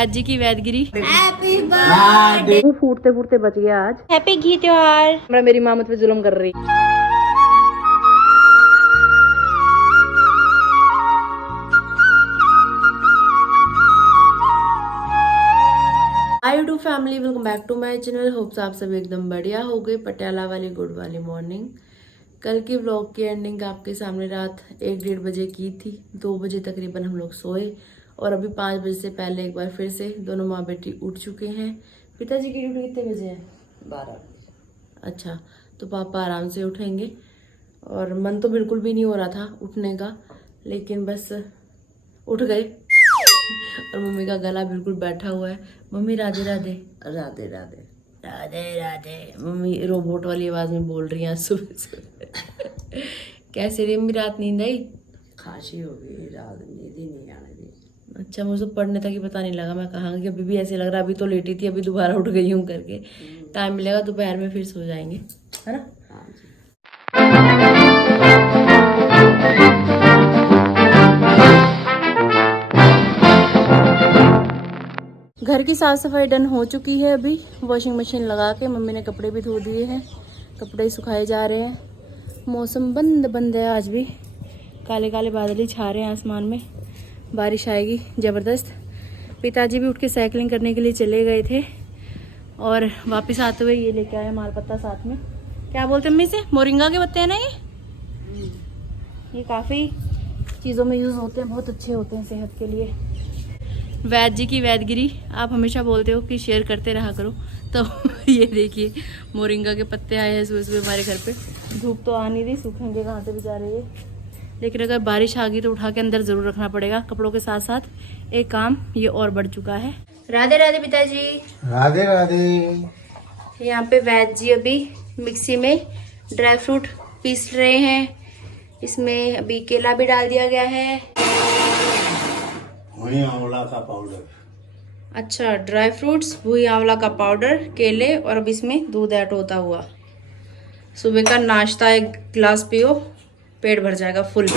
वैद जी की वैदगिरी। Happy birthday. फूटते फूटते बच गया आज। हैप्पी घी त्योहार। मेरी माँ मुझ पे जुल्म कर रही। Hi YouTube family, welcome back to my channel. Hopes आप सब एकदम बढ़िया हो गए। पटियाला वाली गुड वाली मॉर्निंग। कल की व्लॉग की एंडिंग आपके सामने रात 1-1:30 बजे की थी। 2 बजे तकरीबन हम लोग सोए और अभी 5 बजे से पहले एक बार फिर से दोनों माँ बेटी उठ चुके हैं। पिताजी की ड्यूटी कितने बजे है? 12। अच्छा, तो पापा आराम से उठेंगे और मन तो बिल्कुल भी नहीं हो रहा था उठने का, लेकिन बस उठ गए। और मम्मी का गला बिल्कुल बैठा हुआ है। Mummy Radhe Radhe. Radhe Radhe. Radhe Radhe. Mummy robot वाली आवाज में बोल रही हैं सुबह सुबह। कैसे रही मम्मी, रात नींद आई? खांसी हो गई, रात नींद ही नहीं आने दी। अच्छा, मुझे तो पढ़ने तक ही पता नहीं लगा। मैं कहाँ कि अभी भी ऐसे लग रहा, अभी तो लेटी थी, अभी दोबारा उठ गई हूँ करके। टाइम मिलेगा दोपहर में फिर सो जाएंगे, है ना? हाँ जी। घर की साफ सफाई डन हो चुकी है। अभी वॉशिंग मशीन लगा के मम्मी ने कपड़े भी धो दिए हैं। कपड़े सुखाए जा रहे हैं। मौसम बंद बंद है आज भी। काले काले बादल ही छा रहे हैं आसमान में। बारिश आएगी ज़बरदस्त। पिताजी भी उठ के साइकिलिंग करने के लिए चले गए थे और वापस आते हुए ये लेके आए माल पत्ता साथ में। क्या बोलते हैं मम्मी से? मोरिंगा के पत्ते हैं ना ये काफ़ी चीज़ों में यूज़ होते हैं, बहुत अच्छे होते हैं सेहत के लिए। वैद जी की वैदगिरी आप हमेशा बोलते हो कि शेयर करते रहा करो, तो ये देखिए मोरिंगा के पत्ते आए हैं सुबह सुबह हमारे घर पे। धूप तो आ नहीं रही, सूखेंगे कहाँ से बेचारे ये। लेकिन अगर बारिश आ गई तो उठा के अंदर ज़रूर रखना पड़ेगा। कपड़ों के साथ साथ एक काम ये और बढ़ चुका है। राधे राधे पिताजी। राधे राधे। यहाँ पे वैद जी अभी मिक्सी में ड्राई फ्रूट पीस रहे हैं। इसमें अभी केला भी डाल दिया गया है। वही आंवला का पाउडर। अच्छा, ड्राई फ्रूट्स, भुई आंवला का पाउडर, केले और अब इसमें दूध ऐड होता हुआ। सुबह का नाश्ता 1 गिलास पियो, पेट भर जाएगा फुल। जय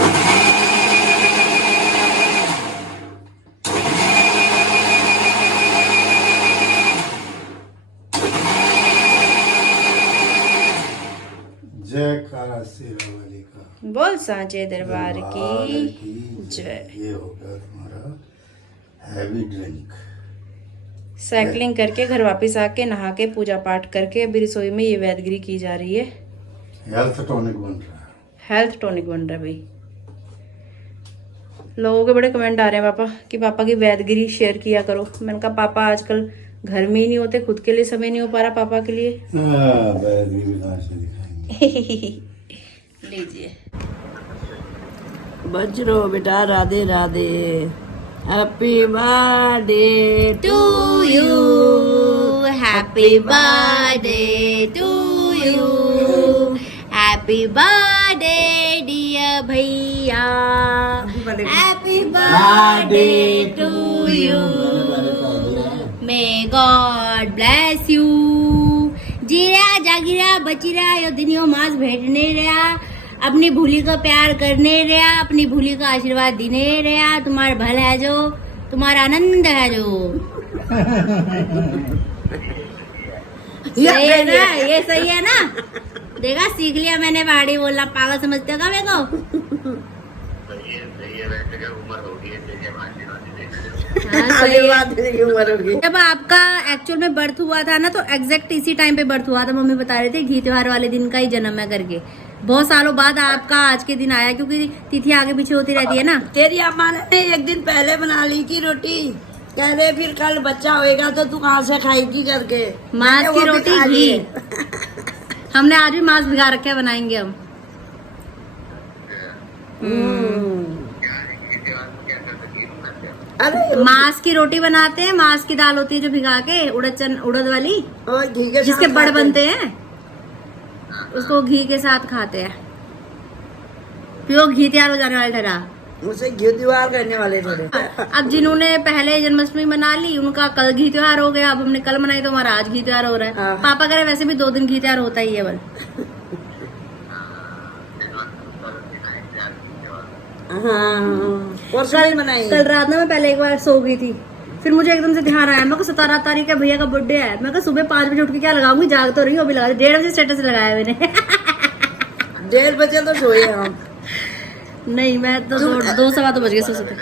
काला शेरावाली का बोल सांचे दरबार की जय। ये हो गया तुम्हारा हैवी ड्रिंक। साइकिलिंग करके घर वापस आके नहा के पूजा पाठ करके अभी रसोई में ये वैदगिरी की जा रही है। हेल्थ टॉनिक बन रहा है। हेल्थ टॉनिक बन रहा है भाई। लोगों के बड़े कमेंट आ रहे हैं पापा कि पापा की वैदगिरी शेयर किया करो। मैंने कहा पापा आजकल घर में ही नहीं होते, खुद के लिए समय नहीं हो पा रहा पापा के लिए। वैदगिरी भी नाच के दिखाएंगे। लीजिए। बजरो बेटा, Radhe Radhe. Happy birthday to you, happy birthday to you, happy birthday dear भैया, happy birthday to you, may god bless you. जीरा जागिरा बचिरा यो दिनियो मास भेटने रहा, अपनी भूली का प्यार करने रहा, अपनी भूली का आशीर्वाद देने रहा। तुम्हारा भला है जो, तुम्हारा आनंद है जो। सही है ना? ये सही है ना? देखा, सीख लिया मैंने पहाड़ी बोलना। पागल समझते हो क्या मेरे को? आशीर्वाद देने की उम्र होगी। जब आपका एक्चुअल में बर्थ हुआ था ना, तो एग्जैक्ट इसी टाइम पे बर्थ हुआ था। मम्मी बता रहे थे घी त्योहार वाले दिन का ही जन्म है करके। बहुत सालों बाद आपका आज के दिन आया, क्योंकि तिथि आगे पीछे होती रहती है ना। तेरी अम्मा ने एक दिन पहले बना ली की रोटी, कह रहे फिर कल बच्चा होएगा तो तू कहाँ से खाएगी करके। मांस की रोटी घी। हमने आज भी मांस भिगा रखे, बनाएंगे हम। अरे मांस की रोटी बनाते हैं। मांस की दाल होती है जो भिगा के, उड़द वाली, और घी के जिसके साथ बड़ खाते बनते हैं, उसको घी के साथ खाते हैं। प्योर घी तैयार हो जाने वाला ठहरा। मुझसे घी त्योहार करने वाले थे। अब जिन्होंने पहले जन्माष्टमी मना ली, उनका कल घी त्योहार हो गया। अब हमने कल मनाई तो हमारा आज घी त्योहार हो रहा है। हाँ। पापा कह रहे वैसे भी 2 दिन घी त्योहार होता ही है बल। हाँ, परसों ही बनाई। कल रात ना मैं पहले एक बार सो गई थी, फिर मुझे एकदम से ध्यान आया, मेरे को 17 तारीख का भैया का बर्थडे है। मैं कहा सुबह 5 बजे उठ के क्या लगाऊंगी, जाग तो रही हूँ, अभी लगा 1:30 बजे स्टेटस लगाया मैंने। 1:30 बजे तो सोए हम। नहीं मैं तो 2-2 बज गए सोते।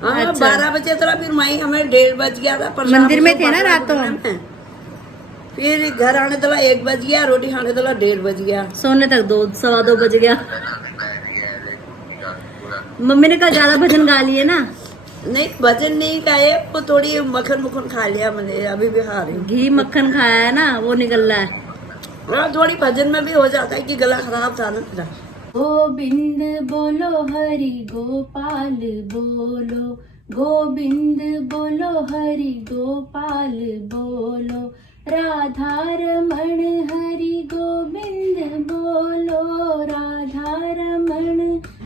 हाँ, अच्छा। 12 बजे तो फिर माई हमें 1:30 बज गया था। मंदिर में थे ना रात तो हम। फिर घर आने तला 1 बज गया, रोटी खाने तला 1:30 बज गया, सोने तक 2-2 बज गया। मम्मी ने कहा ज्यादा भजन गा लिए ना। नहीं भजन नहीं खाए, वो थोड़ी मक्खन खा लिया मैंने, अभी भी खा रही हूँ। घी मक्खन खाया है ना, वो निकल रहा है। हाँ, थोड़ी भजन में भी हो जाता है कि गला खराब था ना मेरा। गोविंद बोलो हरि गोपाल बोलो, गोविंद बोलो हरि गोपाल बोलो, राधा रमण हरि गोविंद बोलो, राधा रमण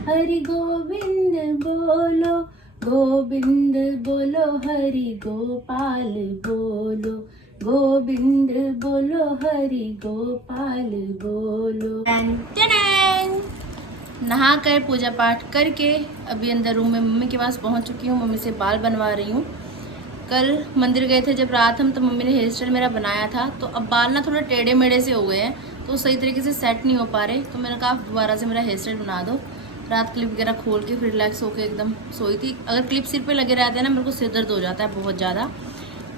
हरि गोविंद बोलो, गोविंद बोलो हरि गोपाल बोलो, गोविंद बोलो हरि गोपाल बोलो। नहा कर पूजा पाठ करके अभी अंदर रूम में मम्मी के पास पहुंच चुकी हूँ। मम्मी से बाल बनवा रही हूँ। कल मंदिर गए थे जब रात हम, तो मम्मी ने हेयर स्टाइल मेरा बनाया था, तो अब बाल ना थोड़े टेढ़े मेढ़े से हो गए हैं, तो सही तरीके से सेट नहीं हो पा रहे। तो मैंने कहा आप दोबारा से मेरा हेयर स्टाइल बना दो। रात क्लिप वगैरह खोल के फिर रिलैक्स होकर एकदम सोई थी। अगर क्लिप सिर पे लगे रहते हैं ना, मेरे को सिर दर्द हो जाता है बहुत ज़्यादा।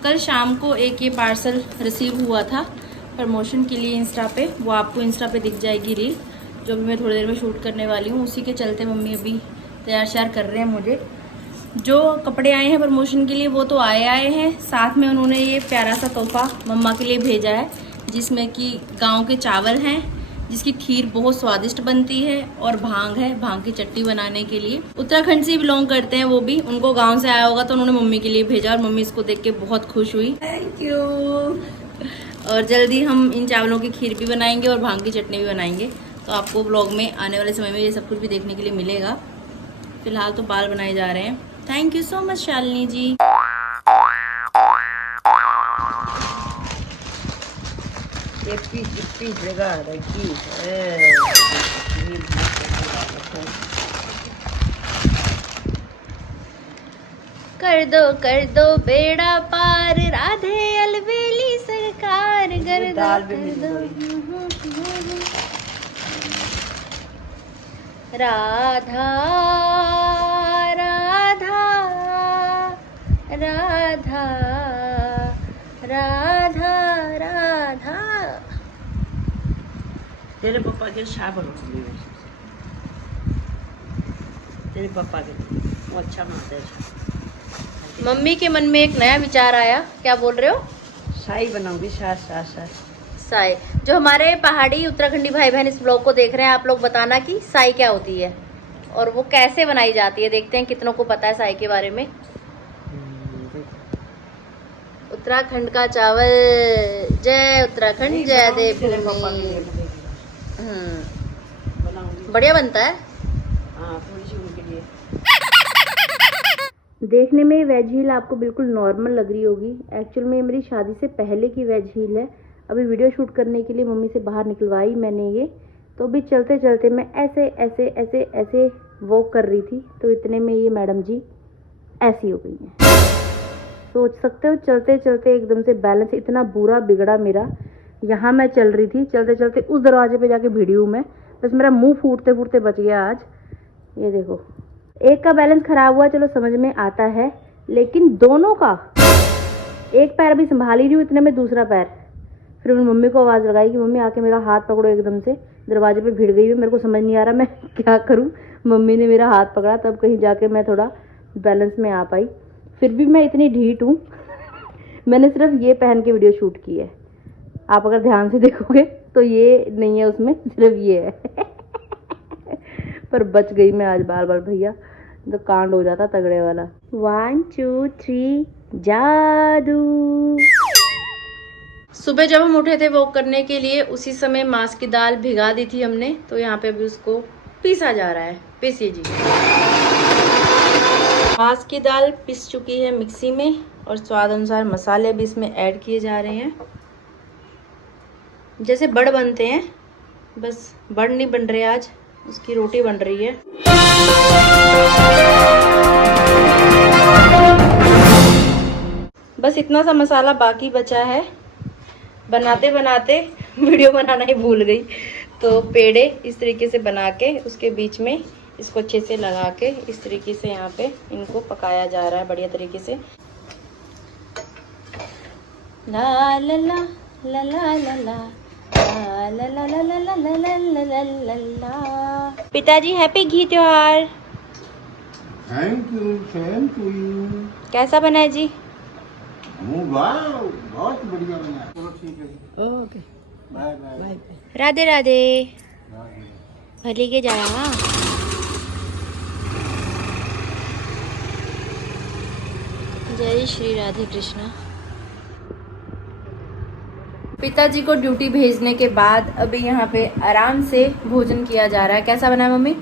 कल शाम को एक ये पार्सल रिसीव हुआ था प्रमोशन के लिए इंस्टा पे, वो आपको इंस्टा पे दिख जाएगी रील, जो भी मैं थोड़ी देर में शूट करने वाली हूँ। उसी के चलते मम्मी अभी तैयार श्यार कर रहे हैं। मुझे जो कपड़े आए हैं प्रमोशन के लिए वो तो आए हैं, साथ में उन्होंने ये प्यारा सा तोहफा मम्मा के लिए भेजा है, जिसमें कि गांव के चावल हैं, जिसकी खीर बहुत स्वादिष्ट बनती है, और भांग है, भांग की चट्टी बनाने के लिए। उत्तराखंड से बिलोंग करते हैं वो भी, उनको गांव से आया होगा तो उन्होंने मम्मी के लिए भेजा, और मम्मी इसको देख के बहुत खुश हुई। Thank you. और जल्दी हम इन चावलों की खीर भी बनाएंगे और भांग की चटनी भी बनाएंगे, तो आपको ब्लॉग में आने वाले समय में ये सब कुछ भी देखने के लिए मिलेगा। फिलहाल तो बाल बनाए जा रहे हैं। Thank you so much Shalini ji. ये पीस लगा रखी है। कर दो बेड़ा पार, राधे अलबेली सरकार, कर दो राधा राधा राधा राधा राधा। तेरे पापा के शाह बनो, तेरे पापा के वो अच्छा बनाते हैं। मम्मी के मन में एक नया विचार आया। क्या बोल रहे हो? शाही बनाऊंगी, शाह। साई। जो हमारे पहाड़ी उत्तराखंडी भाई बहन इस ब्लॉग को देख रहे हैं, आप लोग बताना कि साई क्या होती है और वो कैसे बनाई जाती है। देखते हैं कितनों को पता है साई के बारे में। उत्तराखंड का चावल, जय उत्तराखंड जय देवभूमि। बढ़िया बनता है। थोड़ी सी उनके लिए। देखने में वेज हील आपको बिल्कुल नॉर्मल लग रही होगी, एक्चुअल में मेरी शादी से पहले की वेज हील है। अभी वीडियो शूट करने के लिए मम्मी से बाहर निकलवाई मैंने ये, तो अभी चलते चलते मैं ऐसे ऐसे ऐसे ऐसे वॉक कर रही थी, तो इतने में ये मैडम जी ऐसी हो गई हैं। सोच सकते हो, चलते चलते एकदम से बैलेंस इतना बुरा बिगड़ा मेरा। यहाँ मैं चल रही थी, चलते चलते उस दरवाजे पे जाके भिड़ी हूँ मैं, बस मेरा मुंह फूटते फूटते बच गया आज। ये देखो, एक का बैलेंस खराब हुआ, चलो समझ में आता है, लेकिन दोनों का, एक पैर भी संभाल ही रही हूँ, इतने में दूसरा पैर। फिर मैंने मम्मी को आवाज़ लगाई कि मम्मी आके मेरा हाथ पकड़ो। एकदम से दरवाजे पे भिड़ गई है, मेरे को समझ नहीं आ रहा मैं क्या करूँ। मम्मी ने मेरा हाथ पकड़ा, तब कहीं जाके मैं थोड़ा बैलेंस में आ पाई। फिर भी मैं इतनी ढीठ हूँ मैंने सिर्फ ये पहन के वीडियो शूट की है। आप अगर ध्यान से देखोगे तो ये नहीं है उसमें, सिर्फ ये है पर बच गई मैं आज बाल बाल भैया, तो कांड हो जाता तगड़े वाला। 1 2 3 जादू। सुबह जब हम उठे थे वॉक करने के लिए, उसी समय मास की दाल भिगा दी थी हमने, तो यहाँ पे अभी उसको पीसा जा रहा है। पीसिए जी। मास की दाल पिस चुकी है मिक्सी में, और स्वाद अनुसार मसाले भी इसमें ऐड किए जा रहे हैं। जैसे बड़ बनते हैं, बस बड़ नहीं बन रहे आज, उसकी रोटी बन रही है। बस इतना सा मसाला बाकी बचा है। बनाते बनाते वीडियो बनाना ही भूल गई। तो पेड़े इस तरीके से बना के उसके बीच में इसको अच्छे से लगा के इस तरीके से यहाँ पे इनको पकाया जा रहा है बढ़िया तरीके से। ला ला ला ला ला ला ला ला ला ला ला ला ला ला ला ला ला। पिताजी हैप्पी घी त्योहार। Thank you, same to you. कैसा बना है जी? वाह, बहुत बढ़िया बना। चलो ठीक है, okay bye bye. Bye. Radhe Radhe. भले के जाया हाँ। जय श्री राधे कृष्णा। पिताजी को ड्यूटी भेजने के बाद अभी यहाँ पे आराम से भोजन किया जा रहा है। कैसा बना है मम्मी?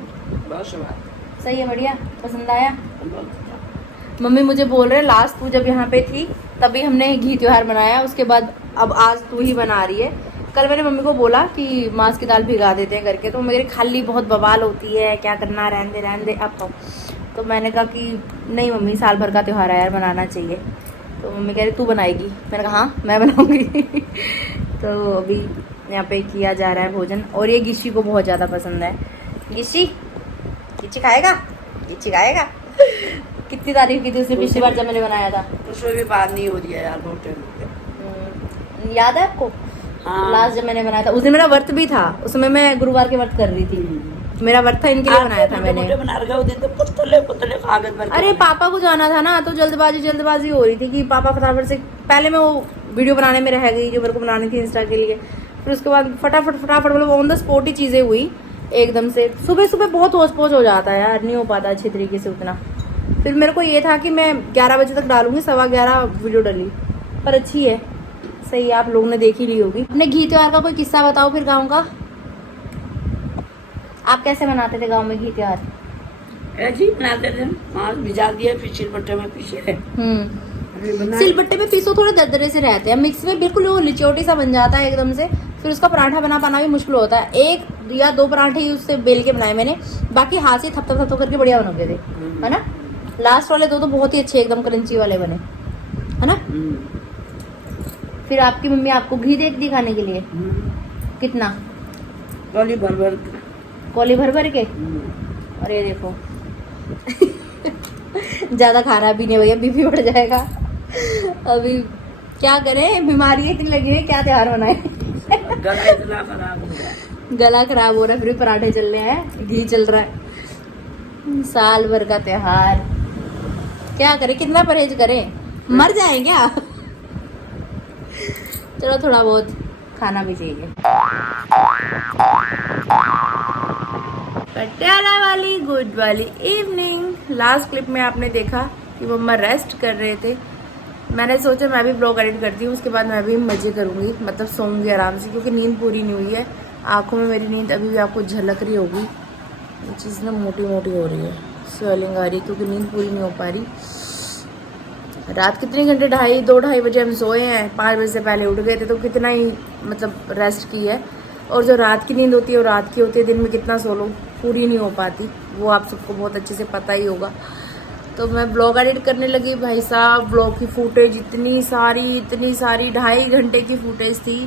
सही है, बढ़िया, पसंद आया? मम्मी मुझे बोल रहे लास्ट तू जब यहाँ पे थी तभी हमने घी त्योहार बनाया, उसके बाद अब आज तू ही बना रही है। कल मैंने मम्मी को बोला कि मांस की दाल भिगा देते हैं करके, तो मेरी खाली बहुत बवाल होती है, क्या करना, रहने दे अब। तो मैंने कहा कि नहीं मम्मी, साल भर का त्योहार है यार, बनाना चाहिए। तो मम्मी कह रही तू बनाएगी? मैंने कहा हाँ मैं बनाऊंगी। तो अभी यहाँ पे किया जा रहा है भोजन, और ये गिशी को बहुत ज़्यादा पसंद है। गिशी खाएगा? गिची खाएगा। कितनी तारीफ की थी उसने पिछली बार जब मैंने बनाया था। उसमें भी बात नहीं हो रही है यार, बहुत टाइम हो गया। याद है आपको? हाँ। लास्ट जब मैंने बनाया था उस दिन मेरा व्रत भी था, उसमें मैं गुरुवार के व्रत कर रही थी। मेरा व्रत था, इनके लिए बनाया था मैंने। बना रखा उस दिन तो पुतले कागज पर। अरे पापा को जाना था ना, तो जल्दबाजी हो रही थी कि पापा फटाफट से, पहले मैं वो वीडियो बनाने में रह गई जो मेरे को बनानी थी इंस्टा के लिए, फिर उसके बाद फटाफट मतलब ऑन द स्पॉट ही चीजें हुई एकदम से। सुबह बहुत होश पोच हो जाता है यार, नहीं हो पाता अच्छे तरीके से उतना। फिर मेरे को ये था कि मैं 11 बजे तक डालूंगी, 11:15 वीडियो डली, पर अच्छी है, सही, आप लोगों ने देख ही ली होगी। अपने घी त्योहार का कोई किस्सा बताओ फिर गाँव का। आप कैसे मनाते थे गाँव में घी त्योहार? ऐसे ही बनाते थे, मांस भिजा दिया फिर सिलबट्टे में पीसे। सिलबट्टे में पीसो, थोड़े दरदरे से रहते हैं, मिक्स में बिल्कुल वो लिचोटी सा बन जाता है एकदम से। फिर उसका पराठा बना पाना भी मुश्किल होता है। 1 या 2 पराठे ही उससे बेल के बनाए मैंने, बाकी हाथ से थप करके बढ़िया बन गए थे, है ना। लास्ट वाले 2 तो बहुत ही अच्छे एकदम क्रंची वाले बने, है ना। फिर आपकी मम्मी आपको घी दे दी खाने के लिए? कितना? कौली भर कौली भर के। और ये देखो ज्यादा खाना भी नहीं भैया, बीपी बढ़ जाएगा। अभी क्या करें, बीमारी इतनी लगी है, क्या त्योहार मनाए। गला इतना खराब हो गया, गला खराब हो रहा है, फिर पराठे चल रहे हैं, घी चल रहा है। साल भर का त्योहार, क्या करें, कितना परहेज करें, मर जाएं क्या। चलो थोड़ा बहुत खाना भी चाहिए। पटियाला वाली गुड वाली इवनिंग। लास्ट क्लिप में आपने देखा कि मम्मा रेस्ट कर रहे थे। मैंने सोचा मैं भी ब्लॉग एडिट करती हूँ, उसके बाद मैं भी मजे करूँगी, मतलब सोऊंगी आराम से, क्योंकि नींद पूरी नहीं हुई है। आंखों में मेरी नींद अभी भी आपको झलक रही होगी, ये चीज़ ना मोटी हो रही है, स्वेलिंग आ रही है, क्योंकि नींद पूरी नहीं हो पा रही। रात कितने घंटे, 2-2:30 बजे हम सोए हैं, 5 बजे से पहले उठ गए थे, तो कितना ही मतलब रेस्ट की है। और जो रात की नींद होती है वो रात की होती है, दिन में कितना सो लो पूरी नहीं हो पाती, वो आप सबको बहुत अच्छे से पता ही होगा। तो मैं ब्लॉग एडिट करने लगी, भाई साहब ब्लॉग की फुटेज इतनी सारी 2.5 घंटे की फुटेज थी।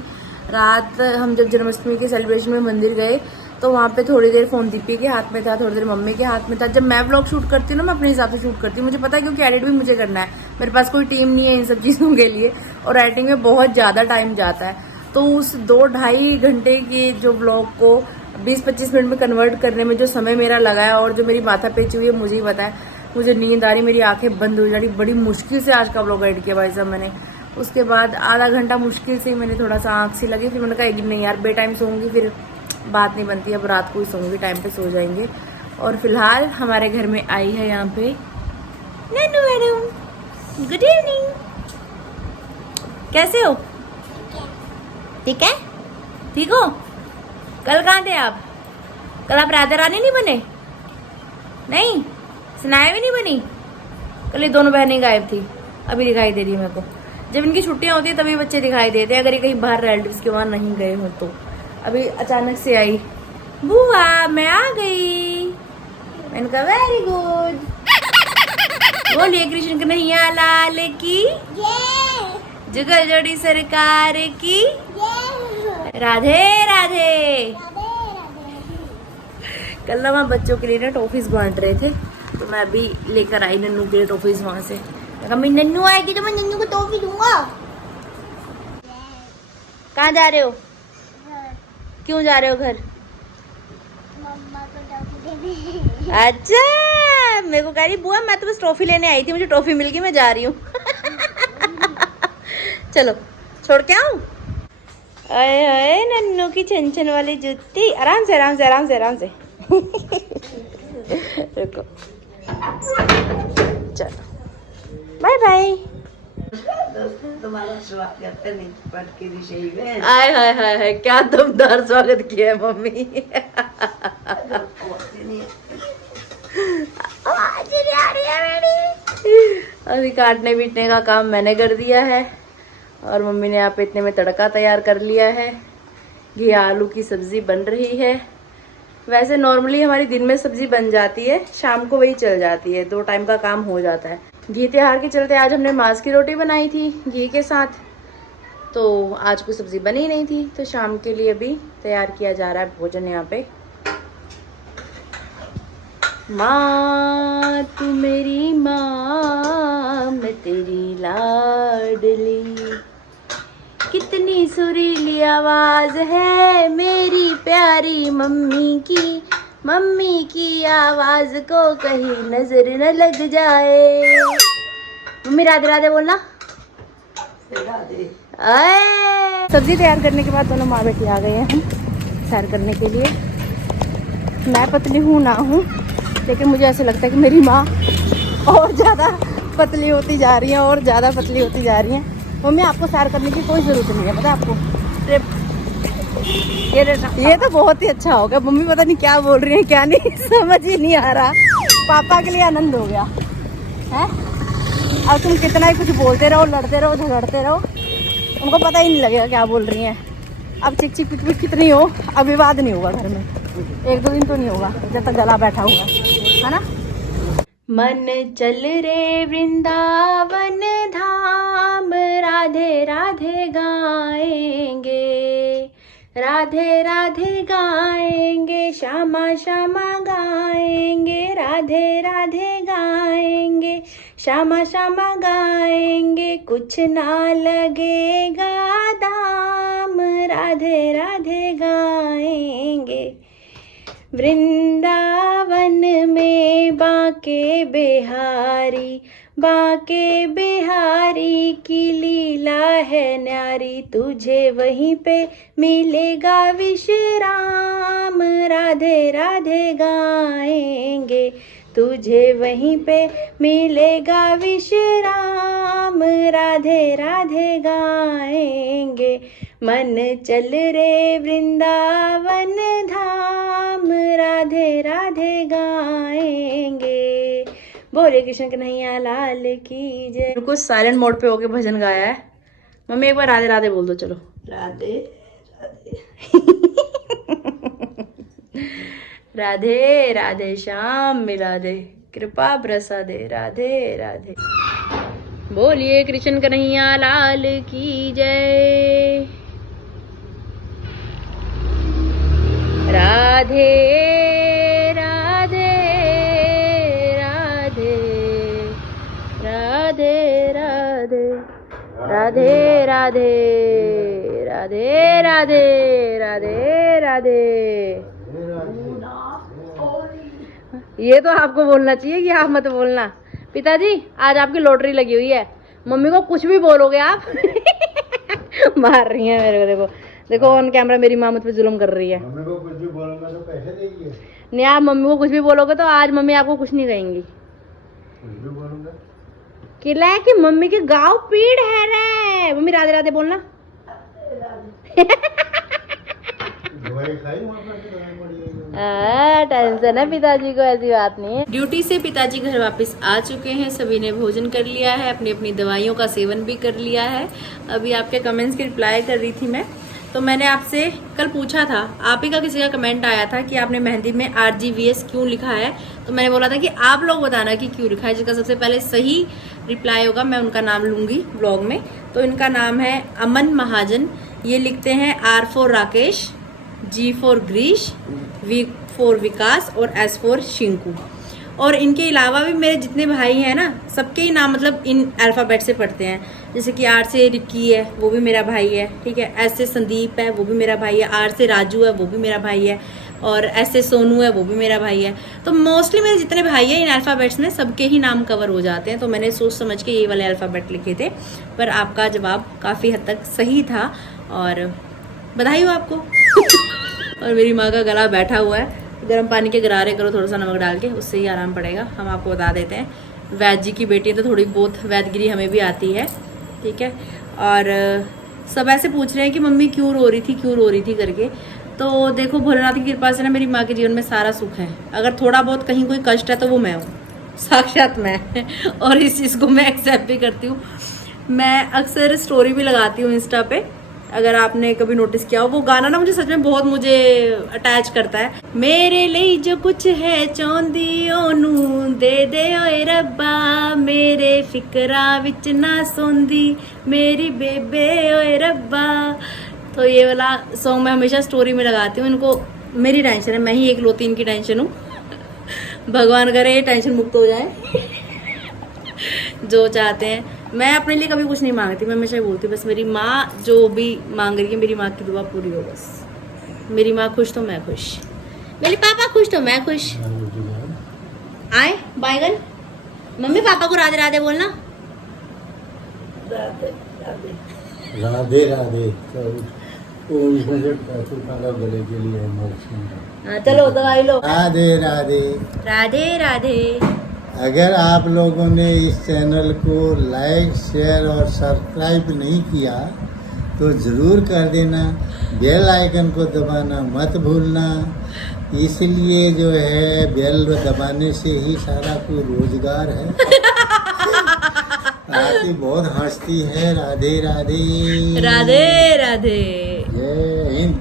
रात हम जब जन्माष्टमी के सेलिब्रेशन में मंदिर गए तो वहाँ पे थोड़ी देर फ़ोन दीपी के हाथ में था, थोड़ी देर मम्मी के हाथ में था। जब मैं ब्लॉग शूट करती हूँ ना, मैं अपने हिसाब से शूट करती हूँ, मुझे पता है, क्योंकि एडिट भी मुझे करना है, मेरे पास कोई टीम नहीं है इन सब चीज़ों के लिए, और एडिटिंग में बहुत ज़्यादा टाइम जाता है। तो उस 2-2.5 घंटे के जो ब्लॉग को 20-25 मिनट में कन्वर्ट करने में जो समय मेरा लगा है, और जो मेरी माथा पेची हुई है, मुझे ही पता है। मुझे नींद आ रही, मेरी आंखें बंद हो जा रही, बड़ी मुश्किल से आज का ब्लॉग एडिट किया भाई साहब मैंने। उसके बाद आधा घंटा मुश्किल से मैंने थोड़ा सा आँख सी लगी, फिर मैंने कहा नहीं यार बे टाइम सोऊंगी, फिर बात नहीं बनती, अब रात को ही सोऊंगी, टाइम पे सो जाएंगे। और फिलहाल हमारे घर में आई है यहाँ पे नैनू मैडम। गुड इवनिंग, कैसे हो? ठीक है, ठीक हो? कल कहाँ थे आप? कल आप राधा रानी नहीं बने? नहीं, सनाया भी नहीं बनी? कल ये दोनों बहनें गायब थी, अभी दिखाई दे रही है मेरे को। जब इनकी छुट्टियां होती है तभी बच्चे दिखाई देते हैं, अगर ये कहीं बाहर रिलेटिव्स के वहाँ नहीं गए हो तो। अभी अचानक से आई, बुआ मैं आ गई। मैंने कहा वेरी गुड। बोलिए कृष्ण कन्हैया लाल की। जुगल जोड़ी सरकार की राधे राधे। कल ना वहाँ बच्चों के लिए ना टॉफीज बांट रहे थे, तो मैं अभी लेकर आई नन्नू के लिए टॉफीज वहां से। मेरी नन्नू आएगी तो मैं नन्नू को टॉफी दूंगा। कहाँ जा रहे हो? क्यों जा रहे हो घर? अच्छा, मेरे को कह रही बुआ मैं तो बस ट्रॉफी लेने आई थी, मुझे ट्रॉफी मिल गई, मैं जा रही हूँ। चलो छोड़ के आऊं? अरे अरे नन्नू की छन वाली जूती। आराम से आराम से आराम से आराम से। रुको, चलो बाय बाय। तुम्हारा स्वागत है पट के विषय में। आय हाय हाय हाय, क्या दमदार स्वागत किया है मम्मी। अभी काटने पीटने का काम मैंने कर दिया है और मम्मी ने यहाँ पे इतने में तड़का तैयार कर लिया है। घी आलू की सब्जी बन रही है। वैसे नॉर्मली हमारी दिन में सब्जी बन जाती है, शाम को वही चल जाती है, 2 टाइम का काम हो जाता है। घी त्योहार के चलते आज हमने मांस की रोटी बनाई थी घी के साथ, तो आज कोई सब्जी बनी नहीं थी, तो शाम के लिए भी तैयार किया जा रहा है भोजन यहाँ पे। माँ तू मेरी माँ, मैं तेरी लाडली, कितनी सुरीली आवाज है मेरी प्यारी मम्मी की आवाज को कहीं नजर न लग जाए। मम्मी राधे राधे बोलना। आए सब्जी तैयार करने के बाद दोनों माँ बेटी आ गए हैं हम सैर करने के लिए। मैं पतली हूँ ना हूँ, लेकिन मुझे ऐसा लगता है कि मेरी माँ और ज़्यादा पतली होती जा रही हैं और ज़्यादा पतली होती जा रही हैं। मम्मी आपको सैर करने की कोई ज़रूरत नहीं है, पता है आपको। ये तो बहुत ही अच्छा हो गया। मम्मी पता नहीं क्या बोल रही है क्या नहीं, समझ ही नहीं आ रहा। पापा के लिए आनंद हो गया है। अब तुम कितना ही कुछ बोलते रहो, लड़ते रहो, झगड़ते रहो, उनको पता ही नहीं लगेगा क्या बोल रही हैं। अब चिक चिक पिक पिक कितनी हो, अब विवाद नहीं होगा घर में, 1-2 दिन तो नहीं होगा जब तक गला बैठा हुआ है ना। मन चल रे वृंदावन धाम, राधे राधे गाएंगे, राधे राधे गाएंगे, श्यामा श्यामा गाएंगे, राधे राधे गाएंगे, श्यामा श्यामा गाएंगे, कुछ ना लगेगा दाम, राधे राधे गाएंगे। वृंदावन में बांके बिहारी की लीला है न्यारी, तुझे वहीं पे मिलेगा विश्राम, राधे राधे गाएंगे, तुझे वहीं पे मिलेगा विश्राम, राधे राधे गाएंगे। मन चल रे वृंदावन धाम, राधे राधे गाएंगे। बोले कृष्ण कन्हैया लाल की जय। कुछ साइलेंट मोड पे होके भजन गाया है। मम्मी एक बार राधे राधे बोल दो, चलो। राधे राधे। राधे राधे श्याम मिला दे, कृपा बरसा दे, राधे राधे। बोलिए कृष्ण कन्हैया लाल की जय। राधे राधे राधे राधे राधे राधे राधे राधे राधे राधे राधे। ये तो आपको बोलना चाहिए कि आप मत बोलना। पिताजी आज आपकी लॉटरी लगी हुई है, मम्मी को कुछ भी बोलोगे आप। मार रही है मेरे को, देखो देखो ऑन कैमरा मेरी माँ मुझ पे जुल्म कर रही है। मम्मी को कुछ भी बोलूंगा तो पैसे देगी। नहीं, आप मम्मी को कुछ भी बोलोगे तो आज मम्मी आपको कुछ नहीं कहेंगी। कुछ भी बोलूंगा किला है कि मम्मी की गाँव पीड़ है रे। मम्मी राधे राधे बोलना। दवाई खाई वहाँ पर दवाई पड़ी है। टेंशन है पिताजी को, ऐसी बात नहीं है। ड्यूटी से पिताजी घर वापस आ चुके हैं, सभी ने भोजन कर लिया है, अपनी अपनी दवाइयों का सेवन भी कर लिया है। अभी आपके कमेंट्स की रिप्लाई कर रही थी मैं, तो मैंने आपसे कल पूछा था, आप ही का किसी का कमेंट आया था कि आपने मेहंदी में RGVS क्यों लिखा है। तो मैंने बोला था कि आप लोग बताना कि क्यों लिखा है। जिसका सबसे पहले सही रिप्लाई होगा मैं उनका नाम लूँगी ब्लॉग में। तो इनका नाम है अमन महाजन। ये लिखते हैं R for Rakesh, G for Girish, V for Vikas और S फॉर शिंकू। और इनके अलावा भी मेरे जितने भाई हैं ना, सबके ही नाम मतलब इन अल्फ़ाबेट से पढ़ते हैं। जैसे कि R से रिक्की है, वो भी मेरा भाई है, ठीक है। S से संदीप है, वो भी मेरा भाई है। R से राजू है, वो भी मेरा भाई है। और S से सोनू है, वो भी मेरा भाई है। तो मोस्टली मेरे जितने भाई हैं इन अल्फ़ाबेट्स में सबके ही नाम कवर हो जाते हैं। तो मैंने सोच समझ के ये वाले अल्फ़ाबेट लिखे थे, पर आपका जवाब काफ़ी हद तक सही था और बधाई हो आपको। और मेरी माँ का गला बैठा हुआ है, गर्म पानी के गरारे करो थोड़ा सा नमक डाल के, उससे ही आराम पड़ेगा। हम आपको बता देते हैं वैद जी की बेटी है तो थोड़ी बहुत वैदगिरी हमें भी आती है, ठीक है। और सब ऐसे पूछ रहे हैं कि मम्मी क्यों रो रही थी करके। तो देखो भोलेनाथ की कृपा से ना मेरी माँ के जीवन में सारा सुख है। अगर थोड़ा बहुत कहीं कोई कष्ट है तो वो मैं हूँ, साक्षात मैं। और इस चीज़ को मैं एक्सेप्ट भी करती हूँ। मैं अक्सर स्टोरी भी लगाती हूँ इंस्टा पे, अगर आपने कभी नोटिस किया हो। वो गाना ना मुझे सच में बहुत मुझे अटैच करता है। मेरे लिए जो कुछ है चाहती ओनू दे दे ओए रब्बा, मेरे फिकरा विच ना सोंदी मेरी बेबे ओए रब्बा। तो ये वाला सॉन्ग मैं हमेशा स्टोरी में लगाती हूँ। इनको मेरी टेंशन है, मैं ही एकलौती इनकी टेंशन हूँ। भगवान करे ये टेंशन मुक्त हो जाए। जो चाहते हैं। मैं अपने लिए कभी कुछ नहीं मांगती, मैं हमेशा बोलती हूँ बस मेरी माँ जो भी मांग रही है, मेरी माँ की दुआ पूरी हो बस। मेरी माँ खुश तो मैं खुश, मेरे पापा खुश तो मैं खुश। आए बाइगन, मम्मी पापा को राधे राधे बोलना। राधे राधे राधे राधे। तो उसमें से पैसे काला गले के लिए हाँ चलो दवाई लो। राधे राधे। राधे राधे। अगर आप लोगों ने इस चैनल को लाइक, शेयर और सब्सक्राइब नहीं किया तो ज़रूर कर देना। बेल आइकन को दबाना मत भूलना। इसलिए जो है बेल दबाने से ही सारा कोई रोजगार है। आरती बहुत हंसती है। राधे राधे। राधे राधे। जय हिंद।